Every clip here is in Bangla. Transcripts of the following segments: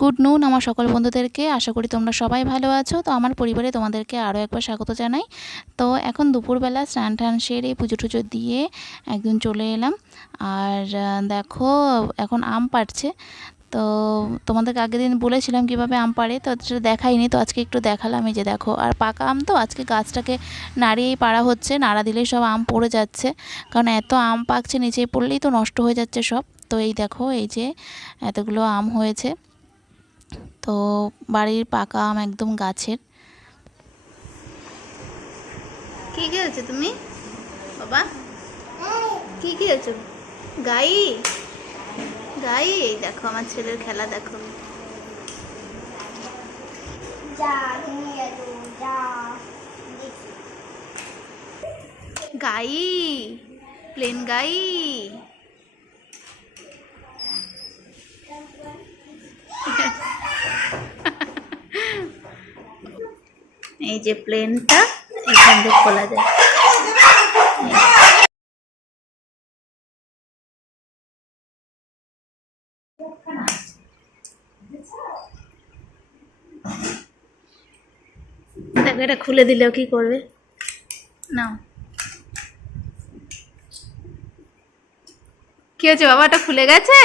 গুড নুন আমার সকল বন্ধুদেরকে, আশা করি তোমরা সবাই ভালো আছো। তো আমার পরিবারে তোমাদেরকে আরও একবার স্বাগত জানাই। তো এখন দুপুরবেলা স্নান টান সেরে পুজো টুজো দিয়ে একদিন চলে এলাম। আর দেখো এখন আম পাড়ছে। তো তোমাদেরকে আগের দিন বলেছিলাম কীভাবে আম পাড়ে, তো সেটা দেখাইনি, তো আজকে একটু দেখালাম। এই যে দেখো, আর পাকা আম তো আজকে গাছটাকে নাড়িয়েই পাড়া হচ্ছে, নাড়া দিলেই সব আম পড়ে যাচ্ছে, কারণ এত আম পাকছে, নিচে পড়লেই তো নষ্ট হয়ে যাচ্ছে সব। তো এই দেখো, এই যে এতগুলো আম হয়েছে, তো বাড়ির পাকা আম একদম গাছের। কি খেয়েছো তুমি বাবা? কি খেয়েছো? গাই গাই, এই দেখো আমার ছেলের খেলা দেখো। গাই, প্লেন গাই। এই যে প্লেনটা এখান থেকে খোলা যায়। দেখো, এটা খুলে দিলেও কি করবে না? কি হয়েছে বাবা, এটা খুলে গেছে?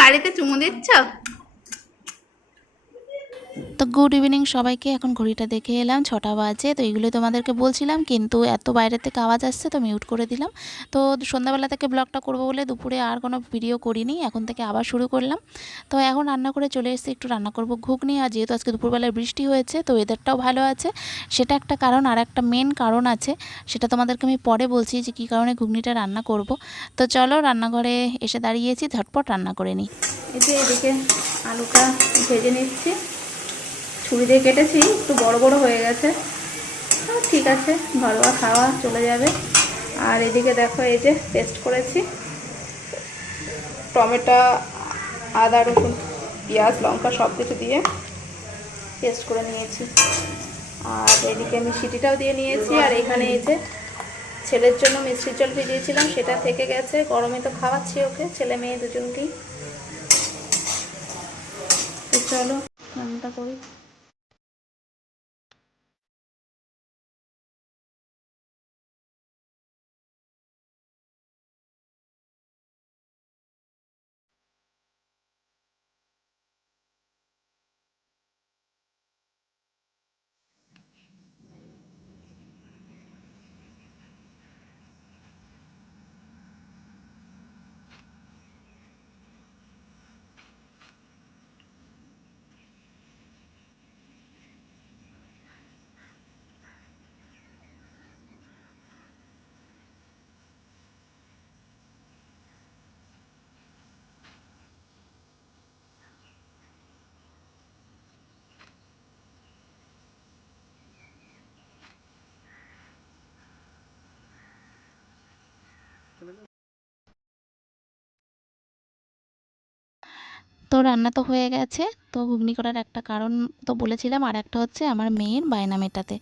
গাড়িতে চুমু দিচ্ছ? তো গুড ইভিনিং সবাইকে। এখন ঘড়িটা দেখে এলাম 6টা বাজে। তো এইগুলো তোমাদেরকে বলছিলাম, কিন্তু এত বাইরে থেকে আওয়াজ আসছে তো মিউট করে দিলাম। তো সন্ধ্যাবেলা থেকে ব্লগটা করব বলে দুপুরে আর কোনো ভিডিও করিনি, এখন থেকে আবার শুরু করলাম। তো এখন রান্না করে চলে এসেছি, একটু রান্না করব ঘুগনি। আর যেহেতু আজকে দুপুরবেলায় বৃষ্টি হয়েছে, তো ওয়েদারটাও ভালো আছে, সেটা একটা কারণ। আর একটা মেন কারণ আছে, সেটা তোমাদেরকে আমি পরে বলছি যে কী কারণে ঘুগনিটা রান্না করব। তো চলো, রান্নাঘরে এসে দাঁড়িয়েছি, ঝটপট রান্না করে নিই। এই যে এদিকে আলুটা ভেজে নিচ্ছি, ছুরি দিয়ে কেটেছি, একটু বড় বড় হয়ে গেছে, ঠিক আছে, ঘরোয়া খাওয়া চলে যাবে। আর এদিকে দেখো, এই যে পেস্ট করেছি, টমেটো, আদা, রসুন, পেঁয়াজ, লঙ্কা সব কিছু দিয়ে পেস্ট করে নিয়েছি। আর এদিকে আমি সিটিটাও দিয়ে নিয়েছি। আর এখানে এই যে ছেলের জন্য মিষ্টির জল ভিজিয়েছিলাম, সেটা থেকে গেছে, গরমে তো খাওয়াচ্ছি ওকে, ছেলে মেয়ে দুজনকেই। তো চলো রান্নাটা করি। তো রান্না তো হয়ে গেছে। তো ঘুগনি করার একটা কারণ তো বলেছিলাম, আর একটা হচ্ছে আমার মেয়ের বায়না মেটাতে।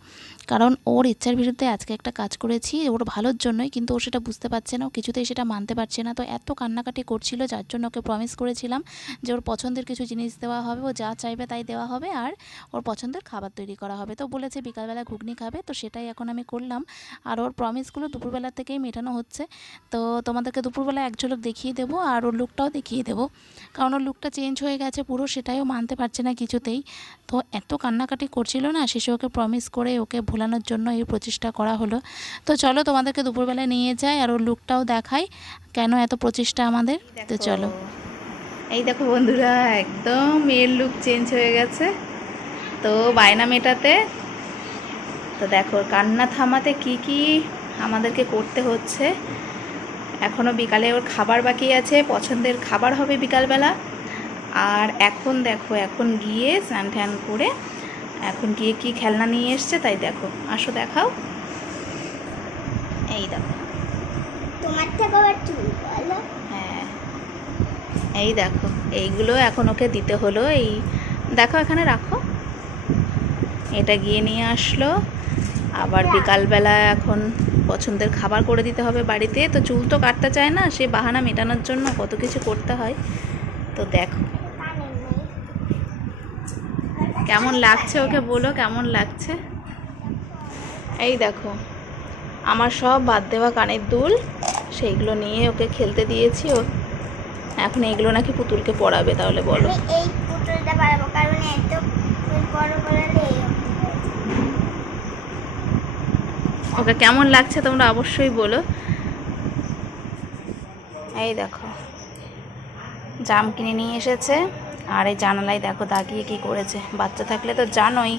কারণ ওর ইচ্ছার বিরুদ্ধে আজকে একটা কাজ করেছি, ওর ভালোর জন্যই, কিন্তু ও সেটা বুঝতে পারছে না, ও কিছুতেই সেটা মানতে পারছে না। তো এত কান্নাকাটি করছিল, যার জন্য ওকে প্রমিস করেছিলাম যে ওর পছন্দের কিছু জিনিস দেওয়া হবে, ও যা চাইবে তাই দেওয়া হবে, আর ওর পছন্দের খাবার তৈরি করা হবে। তো বলেছে বিকালবেলা ঘুগনি খাবে, তো সেটাই এখন আমি করলাম। আর ওর প্রমিসগুলো দুপুরবেলা থেকেই মেটানো হচ্ছে। তো তোমাদেরকে দুপুরবেলা এক ঝলক দেখিয়ে দেবো, আর ওর লুকটাও দেখিয়ে দেবো, কারণ ওর লুকটা চেঞ্জ হয়ে গেছে পুরো, সেটাইও মানতে পারছে না কিছুতেই। তো এত কান্নাকাটি করছিল না, শেষে ওকে প্রমিস করে ওকে ভোলানোর জন্য এই প্রচেষ্টা করা হলো। তো চলো তোমাদেরকে দুপুরবেলায় নিয়ে যাই, আর ওর লুকটাও দেখাই, কেন এত প্রচেষ্টা আমাদের। তো চলো, এই দেখো বন্ধুরা, একদম মেয়ের লুক চেঞ্জ হয়ে গেছে। তো বায়না মেটাতে, তো দেখো কান্না থামাতে কি কি আমাদেরকে করতে হচ্ছে। এখনও বিকালে ওর খাবার বাকি আছে, পছন্দের খাবার হবে বিকালবেলা। আর এখন দেখো, এখন গিয়ে স্নান ট্যান করে এখন গিয়ে কি খেলনা নিয়ে এসছে তাই দেখো, আসো দেখাও। এই দেখো, তোমার থেকে হ্যাঁ এই দেখো, এইগুলো এখন ওকে দিতে হলো। এই দেখো, এখানে রাখো, এটা গিয়ে নিয়ে আসলো। আবার বিকালবেলা এখন পছন্দের খাবার করে দিতে হবে বাড়িতে, তো চুল তো কাটতে চায় না, সে বাহানা মেটানোর জন্য কত কিছু করতে হয়। তো দেখো কেমন লাগছে, ওকে বলো কেমন লাগছে। এই দেখো আমার সব বাদ দেওয়া কানের দুল, সেইগুলো নিয়ে ওকে খেলতে দিয়েছি। ও এখন এইগুলো নাকি পুতুলকে পরাবে, তাহলে বলো। আমি এই পুতুলটা বানাবো, কারণ এত বড় বানালে ওকে কেমন লাগছে তোমরা অবশ্যই বলো। এই দেখো জাম কিনে নিয়ে এসেছে, আর এই জানালায় দেখো দাগিয়ে কি করেছে। বাচ্চা থাকলে তো জানোই।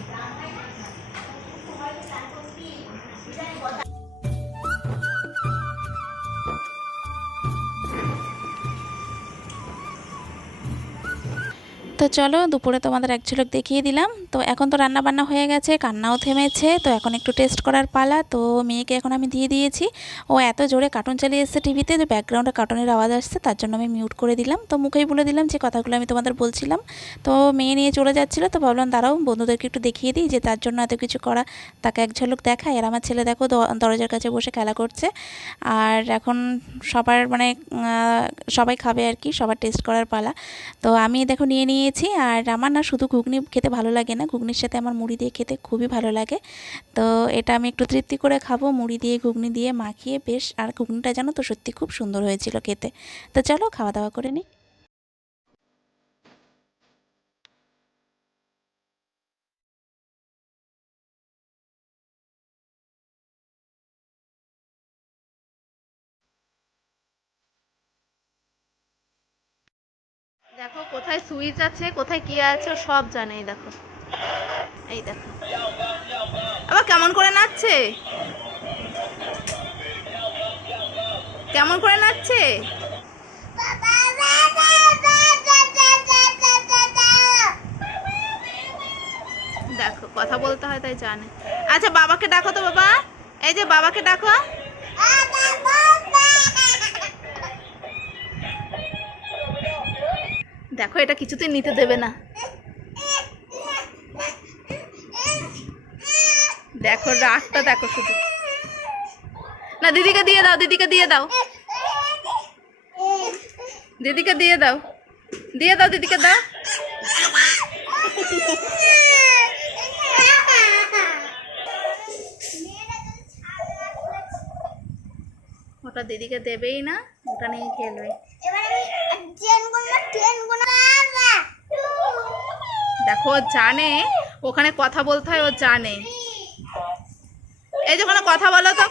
তো চলো দুপুরে তোমাদের এক ঝলক দেখিয়ে দিলাম। তো এখন তো রান্না বান্না হয়ে গেছে, কান্নাও থেমেছে, তো এখন একটু টেস্ট করার পালা। তো মেয়েকে এখন আমি দিয়ে দিয়েছি। ও এত জোরে কার্টুন চালিয়ে এসেছে টিভিতে যে ব্যাকগ্রাউন্ডে কার্টুনের আওয়াজ আসছে, তার জন্য আমি মিউট করে দিলাম। তো মুখেই বলে দিলাম যে কথাগুলো আমি তোমাদের বলছিলাম। তো মেয়ে নিয়ে চলে যাচ্ছিলো, তো ভাবলাম দাঁড়াও বন্ধুদেরকে একটু দেখিয়ে দিই যে তার জন্য এত কিছু করা, তাকে এক ঝলক দেখায়। আর আমার ছেলে দেখো দরজার কাছে বসে খেলা করছে। আর এখন সবার মানে সবাই খাবে আর কি, সবার টেস্ট করার পালা। তো আমি দেখো নিয়ে নিয়েছি। আর আমার না শুধু ঘুগনি খেতে ভালো লাগে না, ঘুগনির সাথে আমার মুড়ি দিয়ে খেতে খুবই ভালো লাগে। তো এটা আমি একটু তৃপ্তি করে খাবো, মুড়ি দিয়ে ঘুগনি দিয়ে মাখিয়ে বেশ। আর ঘুগনিটা জানো তো সত্যি খুব সুন্দর হয়েছিল খেতে। তো চলো খাওয়া দাওয়া করে নিই। দেখো কোথায় সুইচ আছে, কোথায় কি আছে, সব জানে। এই দেখো, এই দেখো আবার কেমন করে নাচছে, কেমন করে নাচছে। দেখো কথা বলতে হয় তাই জানে। আচ্ছা বাবাকে ডাকো তো বাবা, এই যে বাবাকে ডাকো। দেখো এটা কিছুতেই নিতে দেবে না। দেখো রাগটা দেখো শুধু। না দিদিকে দিয়ে দাও, দিদিকে দিয়ে দাও, দিদিকে দিয়ে দাও, দিয়ে দাও, দিদিকে দাও। ওটা দিদিকে দেবেই না, ওটা নিয়ে খেলবে। দেখো ও জানে ওখানে কথা বলতে হয়, ও জানে। এই যে ওখানে কথা বলো তো।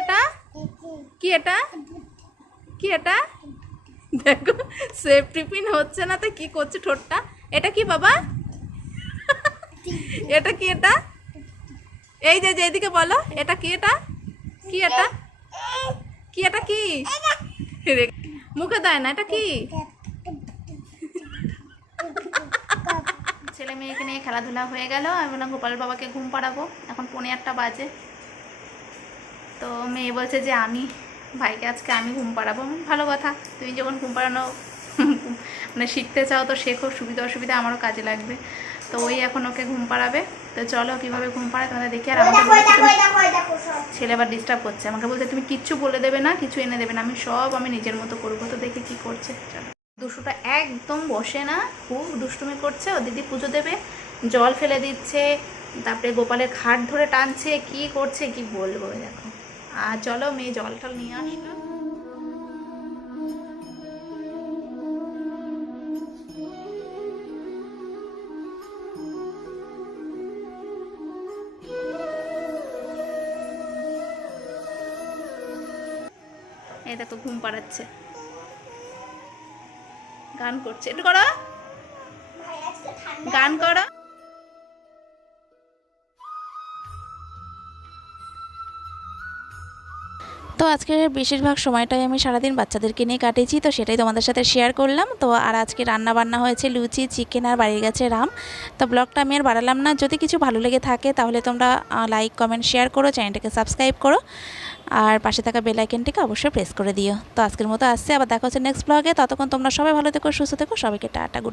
এটা কি, এটা কি, এটা দেখো সেফটি পিন হচ্ছে না, তো কি করছে ঠোঁটটা। এটা কি বাবা, এটা কি, এটা এই যে এদিকে বলো, এটা কি, এটা কি, এটা কি, এটা কি, মুখে দেয় না, এটা কি। ছেলে মেয়েকে নিয়ে খেলাধুলা হয়ে গেল। আমি বললাম গোপাল বাবাকে ঘুম পাড়াবো, এখন 1:15 বাজে। তো মেয়ে বলছে যে আমি ভাইকে আজকে আমি ঘুম পাড়াবো। ভালো কথা, তুমি যখন ঘুম পাড়ানো মানে শিখতে চাও তো শেখো, সুবিধা অসুবিধা আমারও কাজে লাগবে। তো ওই এখন ওকে ঘুম পাড়াবে। তো চলো কীভাবে ঘুম পাড়ায় তোমাদের দেখি। আর আমাকে ছেলে আবার ডিস্টার্ব করছে, আমাকে বলছে তুমি কিচ্ছু বলে দেবে না, কিছু এনে দেবে না, আমি নিজের মতো করবো। তো দেখি কি করছে। চলো দুষ্টুটা একদম বসে না, খুব দুষ্টুমি করছে। ও দিদি পুজো দেবে, জল ফেলে দিচ্ছে, তারপরে গোপালের খাট ধরে টানছে, কি করছে কি বলবো। দেখো আর চলো মেয়ে জল টল নিয়ে আসলো। এই দেখো ঘুম পাড়াচ্ছে, গান করছে। একটু করো, গান করো। তো আজকের বেশিরভাগ সময়টাই আমি সারাদিন বাচ্চাদেরকে নিয়ে কাটিয়েছি, তো সেটাই তোমাদের সাথে শেয়ার করলাম। তো আর আজকে রান্না বান্না হয়েছে লুচি, চিকেন আর বাড়ির গাছে রাম। তো ব্লগটা আমি আর বাড়ালাম না। যদি কিছু ভালো লেগে থাকে তাহলে তোমরা লাইক কমেন্ট শেয়ার করো, চ্যানেলটাকে সাবস্ক্রাইব করো, আর পাশে থাকা বেল আইকনটিকে অবশ্যই প্রেস করে দিও। তো আজকের মতো আসছে, আবার দেখা হচ্ছে নেক্সট ব্লগে। ততক্ষণ তোমরা সবাই ভালো থেকো, সুস্থ থেকো, সবাইকে টাটা, গুড।